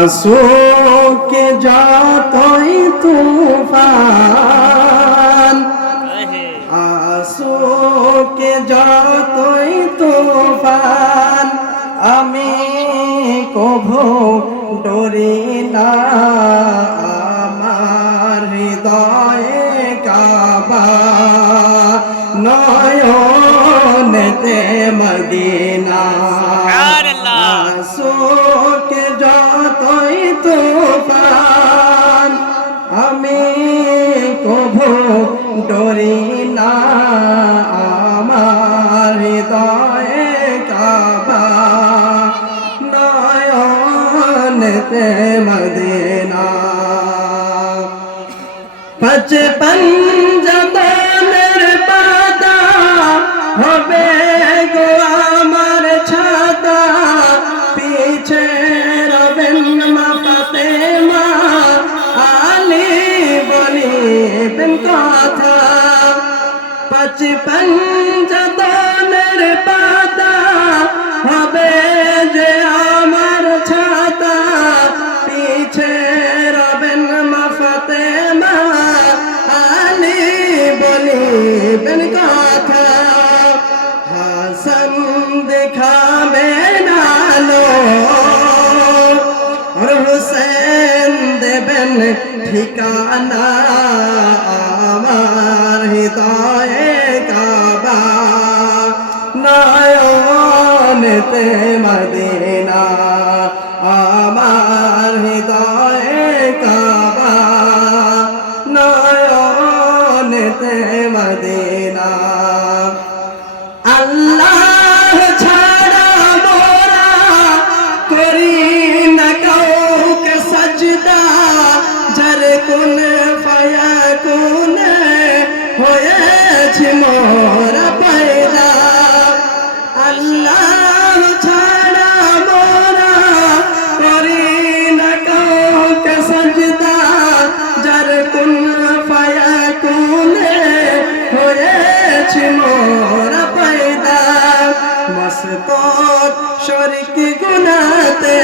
আসুকে যতই তুফান, আসুকে যতই তুফান, আমি কভু ডরি না। আমার হৃদয়ে কাবা, নয়নেতে মদিনা। আসুকে যতই তুফান, আমি কভু ডরি না। আমার হৃদয়ে কাবা, নয়নেতে মদিনা। পচপন জবানের পাতা হবে গো আমার ছাতা, পিছে রবেন মা ফাতেমা, আলী বলিবেন কথা। পচপন জবানের পাতা হবে যে আমার ছাতা, পিছে রবেন মা ফাতেমা, আলী বলিবেন কথা। হাসান দেখাবেন আলো, আর হুসেন দেবেন ঠিকানা। আমার হৃদয়ে কাবা, নয়নেতে মদিনা। আমার হৃদয়ে কাবা, নয়নেতে মদিনা। আল্লাহ ছাড়া মোরা করি না কাউকে সাজদা, যার কুন ফায়াকুন হয়েছি মোরা পয়দা। আল্লাহ ছাড়া মোরা করি না কাউকে সাজদা, যার কুন ফায়াকুন হয়েছি মোরা পয়দা। মস্তক শরিক গুনাতে